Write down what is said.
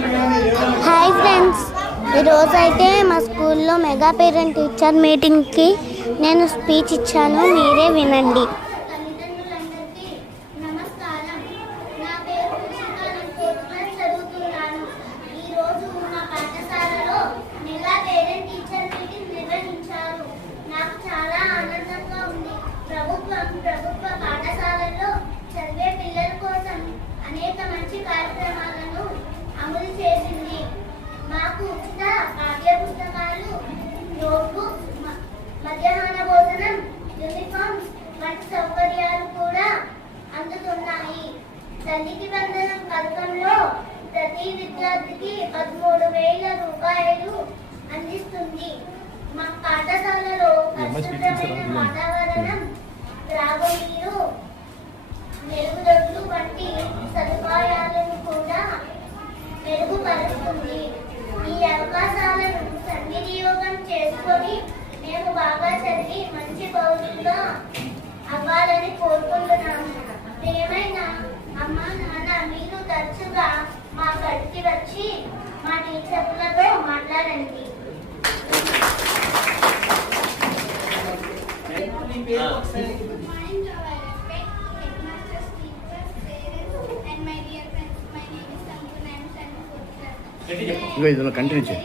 Hi friends, ఈరోజైతే మా స్కూల్లో మెగా పేరెంట్ టీచర్ మీటింగ్కి నేను స్పీచ్ ఇచ్చాను. మీరే వినండి. ప్రభుత్వ పాఠశాలల్లో చదివే పిల్లల కోసం అనేక మంచి కార్యక్రమాలను అమలు చేసింది. మాకు ఉచిత పాఠ్య పుస్తకాలు, నోట్బుక్స్, మధ్యాహ్న భోజనం, యూనిఫామ్స్ వంటి సౌకర్యాలు కూడా అందుతున్నాయి. తల్లికి వందనం పథకంలో ప్రతి విద్యార్థికి 13,000 రూపాయలు అందిస్తుంది. మా పాఠశాలలో పరిశుభ్రమైన వాతావరణం, త్రాగునీరు, మెరుగుదొడ్లు వంటి సదుపాయాలను కూడా మెరుగుపరుస్తుంది. ఈ అవకాశాలను సద్వినియోగం చేసుకొని మేము బాగా చదివి మంచి పౌరులుగా అవ్వాలని కోరుకుంటున్నాము. ప్రియమైన అమ్మా నాన్న, మీరు తరచుగా మా గడికి వచ్చి మా టీచర్లతో మాట్లాడండి. కంటిన్యూ చేయి.